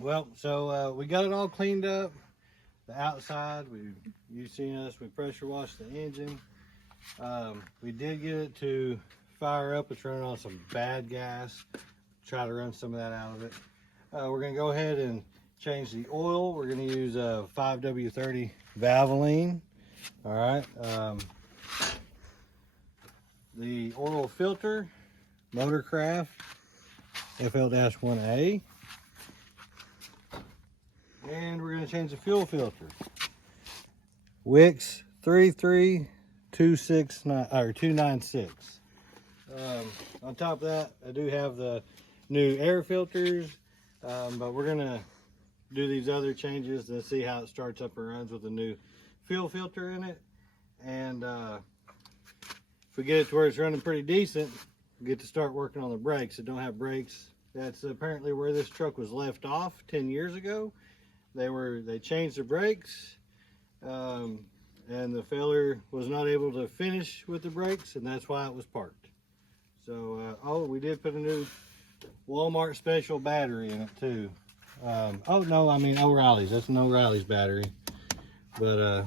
Well, so we got it all cleaned up. The outside, you've seen us, we pressure washed the engine. We did get it to fire up. It's running on some bad gas. Try to run some of that out of it. We're going to go ahead and change the oil. We're going to use a 5W30 Valvoline. All right. The oil filter, Motorcraft FL-1A. And we're going to change the fuel filter. Wix 296. On top of that, I do have the new air filters, but we're going to do these other changes and see how it starts up and runs with the new fuel filter in it. And if we get it to where it's running pretty decent, we get to start working on the brakes. It don't have brakes. That's apparently where this truck was left off 10 years ago. They changed the brakes, and the fella was not able to finish with the brakes, and that's why it was parked. So, oh, we did put a new Walmart special battery in it too. Oh no, I mean O'Reilly's. That's an O'Reilly's battery. But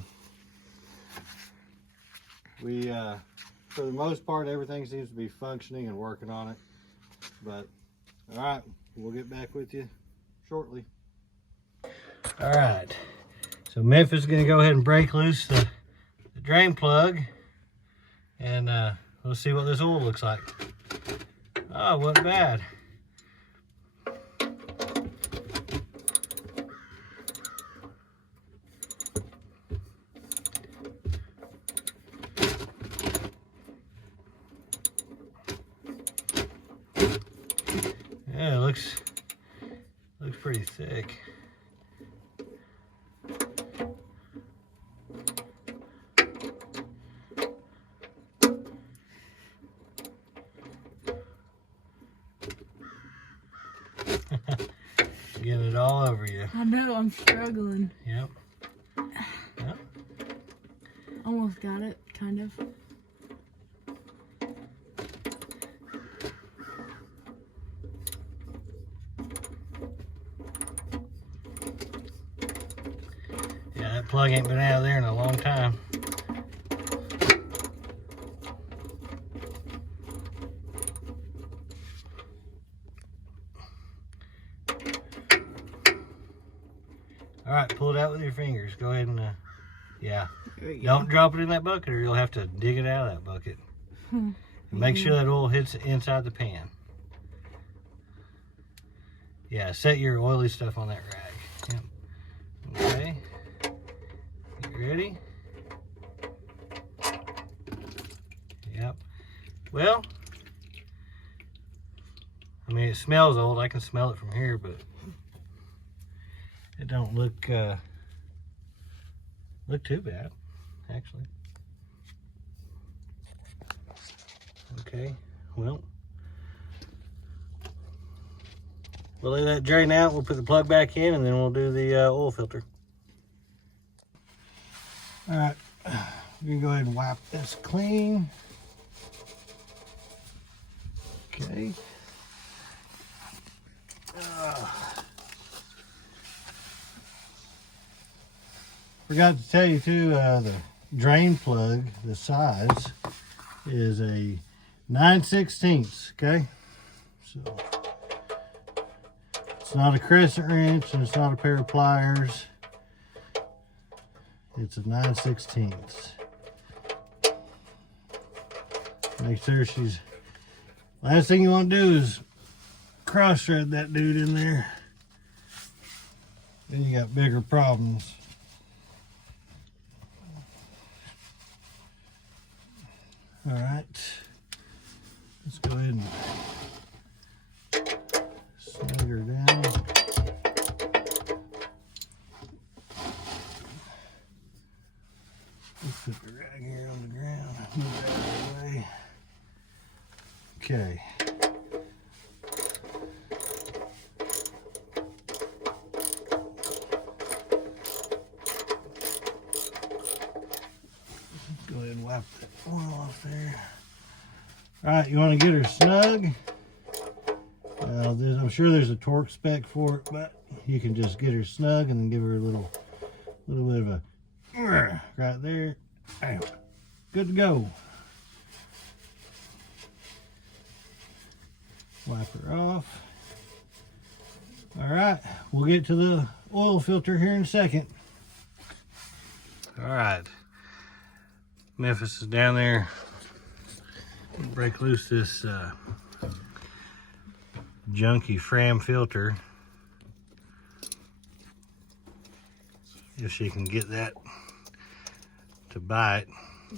for the most part, everything seems to be functioning and working on it. But all right, we'll get back with you shortly. All right, so Memphis is going to go ahead and break loose the drain plug, and we'll see what this oil looks like. Oh, it wasn't bad. Yeah, it looks pretty thick. Getting it all over you. I know, I'm struggling. Yep. Yep. Almost got it, kind of. Yeah, that plug ain't been out of there in a long time. All right, pull it out with your fingers. Go ahead and, yeah. Don't drop it in that bucket or you'll have to dig it out of that bucket. And make sure that oil hits inside the pan. Yeah, set your oily stuff on that rag. Yep. Okay. You ready? Yep. Well, I mean, it smells old. I can smell it from here, but it don't look too bad, actually. Okay, well, we'll let that drain out. We'll put the plug back in, and then we'll do the oil filter. All right, we can go ahead and wipe this clean. Okay. Forgot to tell you too, the drain plug, the size is a 9/16, okay? So it's not a crescent wrench and it's not a pair of pliers. It's a 9/16. Make sure she's, last thing you want to do is cross thread that dude in there. Then you got bigger problems. All right, let's go ahead and snug her down. Let's put the rag here on the ground, move that out of the way. Okay. Go ahead and wipe the oil off there. All right, you want to get her snug? Now, I'm sure there's a torque spec for it, but you can just get her snug and then give her a little bit of a right there. Bam. Good to go. Wipe her off. All right, we'll get to the oil filter here in a second. All right, Memphis is down there. Break loose this junky Fram filter. If she can get that to bite.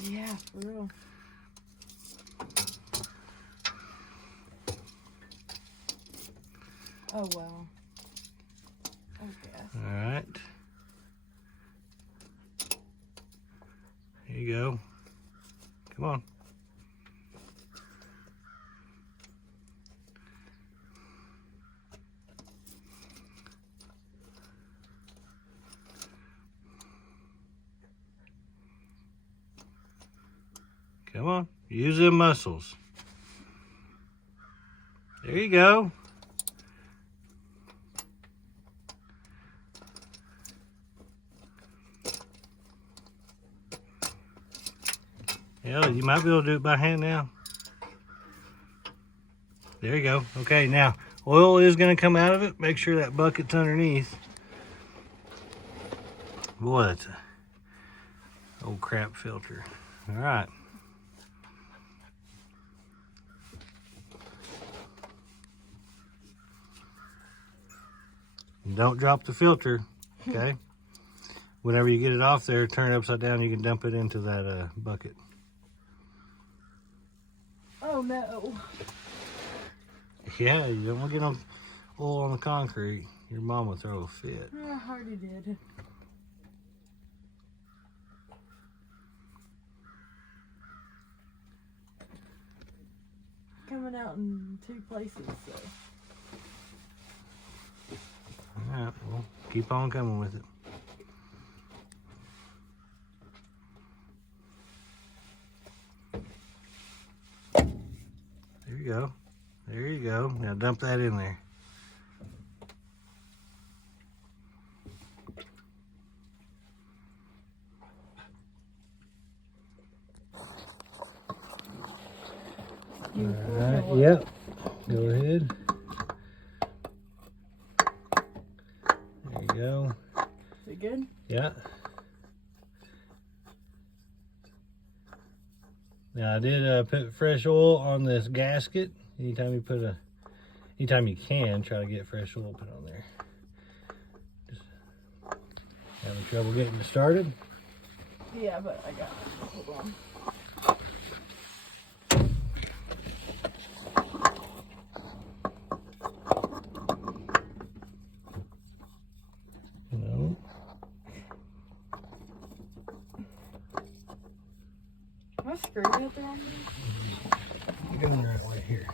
Yeah, for real. Oh, wow. Okay. All right. Here you go. Come on. Come on, use them muscles. There you go. Yeah, you might be able to do it by hand now. There you go. Okay, now oil is going to come out of it. Make sure that bucket's underneath. Boy, that's a old crap filter. All right. Don't drop the filter, okay? Whenever you get it off there, turn it upside down, you can dump it into that bucket. Oh, no. Yeah, you don't want to get on oil on the concrete. Your mom will throw a fit. I already did. Coming out in 2 places, so. All right, well, keep on coming with it. There you go. There you go. Now dump that in there. All right, yep. Go ahead. There you go. Is it good? Yeah. Now I did put fresh oil on this gasket. Anytime you can, try to get fresh oil put on there. Just having trouble getting it started? Yeah, but I got it. Hold on. No. Am I screwed out there? You're going the right way here.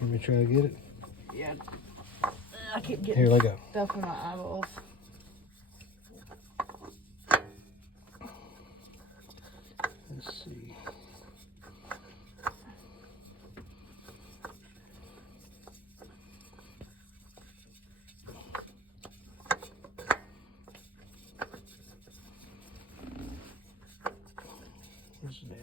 Let me try to get it. Yeah. I keep getting Here, let go. stuff in my eyeballs. Let's see. What's that?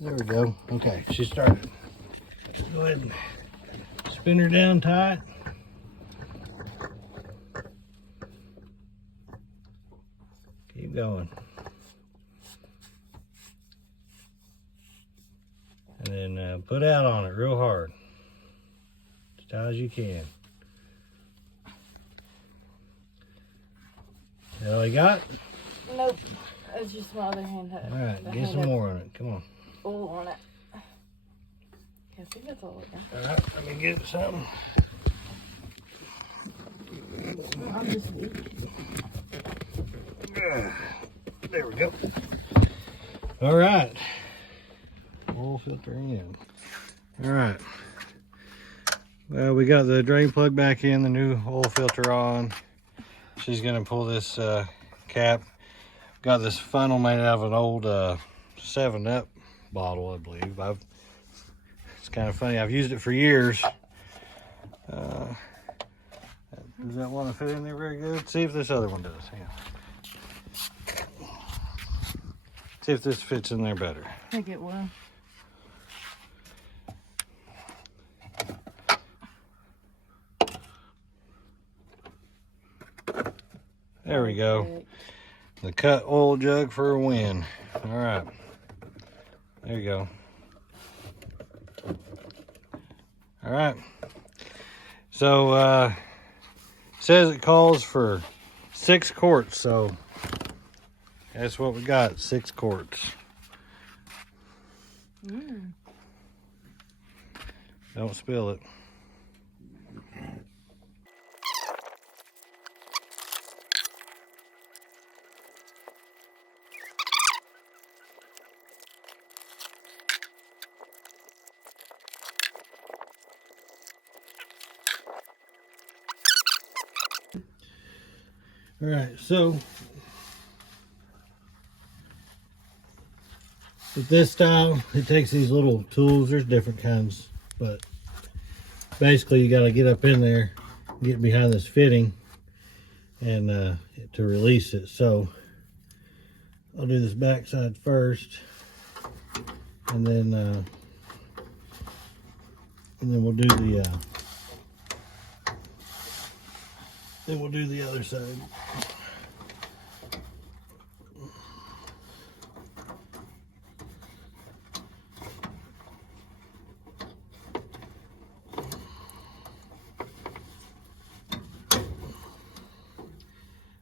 There we go. Okay, she started. Go ahead and spin her down tight. Keep going. And then put out on it real hard. As tight as you can. That all you got? Nope. It's just my other hand. All right, get some more on it. Come on. Oil on it. I think that's all I got. All right, let me get some. I'm just weak. There we go. All right. Oil filter in. All right. Well, we got the drain plug back in, the new oil filter on. She's gonna pull this cap. Got this funnel made out of an old 7-Up bottle, I believe. It's kind of funny. I've used it for years. Does that one fit in there very good? See if this other one does. Hang on. See if this fits in there better. I think it will. There we go. The cut oil jug for a win. All right. There you go. All right. So, says it calls for 6 quarts, so that's what we got, 6 quarts. Don't spill it. All right, so with this style, it takes these little tools. There's different kinds, but basically you got to get up in there, get behind this fitting, and to release it. So I'll do this backside first, and then we'll do the other side.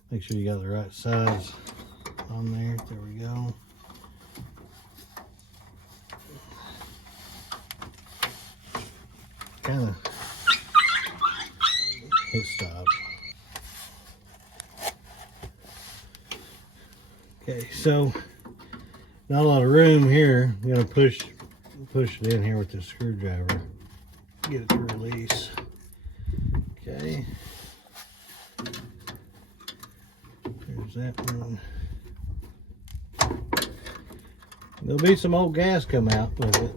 Make sure you got the right size on there. There we go. Kind of hit stop. Okay, so not a lot of room here. I'm gonna push it in here with the screwdriver. Get it to release. Okay. There's that one. There'll be some old gas come out with it.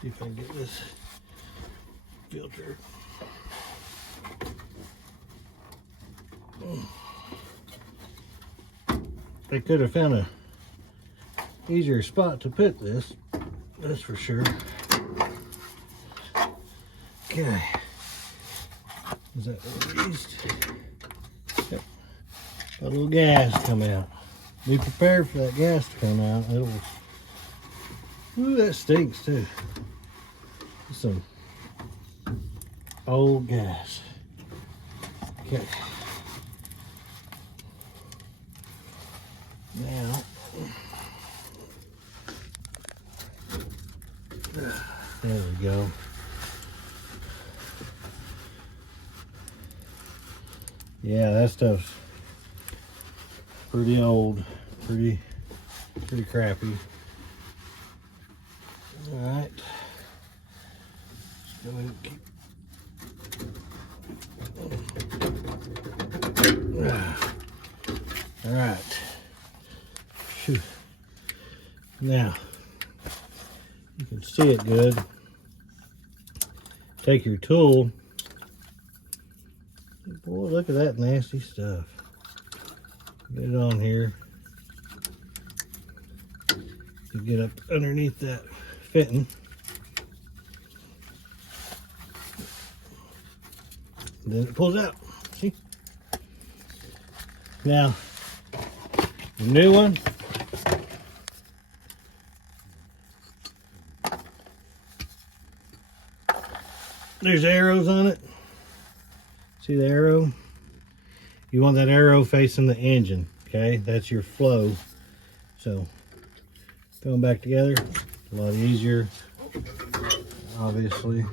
See if I can get this filter. They could have found a easier spot to put this, that's for sure. Okay. Is that released? Yep. A little gas come out. Be prepared for that gas to come out. It'll. Ooh, that stinks too. Some old gas. Okay. Now, there we go. Yeah, that stuff's pretty old, pretty crappy. All right. Just go ahead and keep. All right. Phew. Now, you can see it good. Take your tool. Boy, look at that nasty stuff. Get it on here. You get up underneath that fitting. Then it pulls out. See? Now, the new one. There's arrows on it. See the arrow? You want that arrow facing the engine, okay? That's your flow. So, going back together, a lot easier, obviously.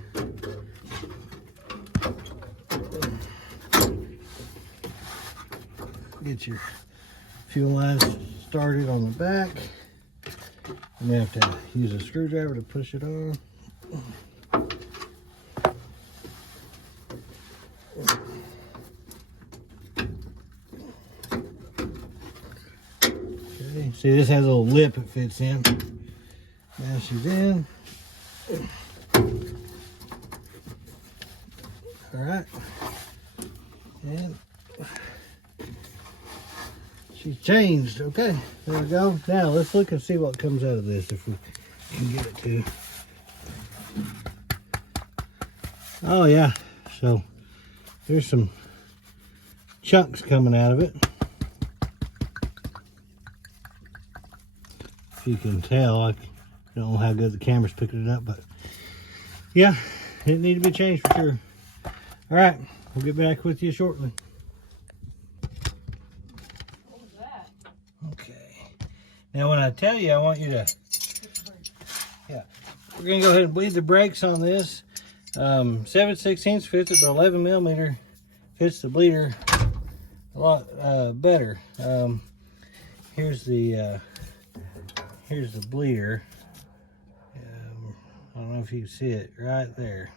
Get your fuel lines started on the back. And you have to use a screwdriver to push it on. Okay. See, this has a little lip it fits in. Now she's in. All right. And she's changed. Okay, there we go. Now let's look and see what comes out of this if we can get it to. Oh yeah, so there's some chunks coming out of it. If you can tell, I don't know how good the camera's picking it up, but yeah, it needs to be changed for sure. All right, we'll get back with you shortly. What was that? Okay. Now, when I tell you, I want you to, yeah, we're gonna go ahead and bleed the brakes on this. 7/16 fits it, but 11 millimeter fits the bleeder a lot better. Here's the bleeder. I don't know if you can see it right there.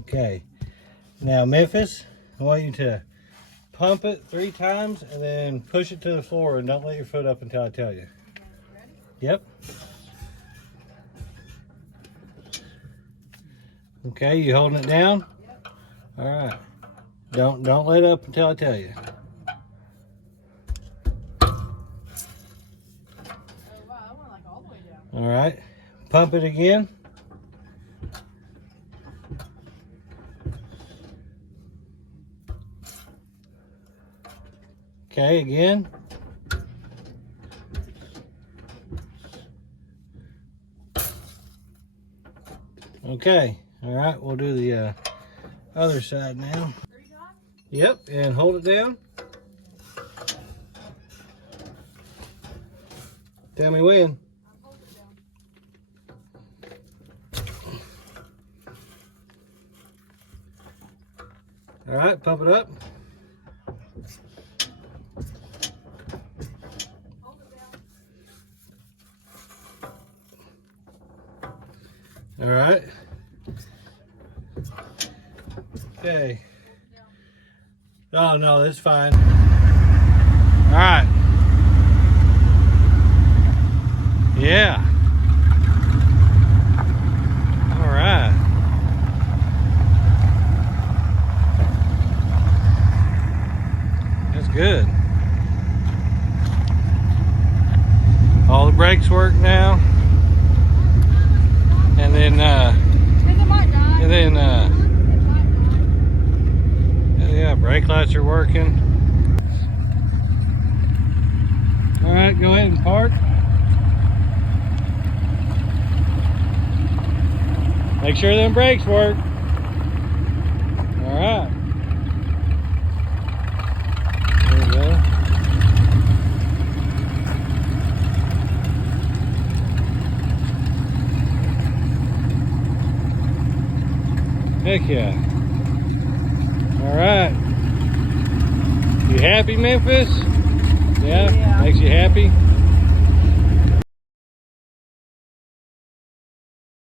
Okay. Now, Memphis, I want you to pump it 3 times and then push it to the floor and don't let your foot up until I tell you. Ready? Yep. Okay, you holding it down? Yep. All right. Don't let up until I tell you. Oh wow, that went like all the way down. All right. Pump it again. Okay, again. Okay, all right, we'll do the other side now. 3 times? Yep, and hold it down. Tell me when. I'm holding it down. All right, pump it up. Hold it down. All right. Okay. Oh no, that's fine. All right. Yeah. All right. That's good. All the brakes work now. And then yeah, brake lights are working. All right, go ahead and park. Make sure them brakes work. All right. There we go. Heck yeah. All right. You happy, Memphis? Yeah? Yeah. Makes you happy?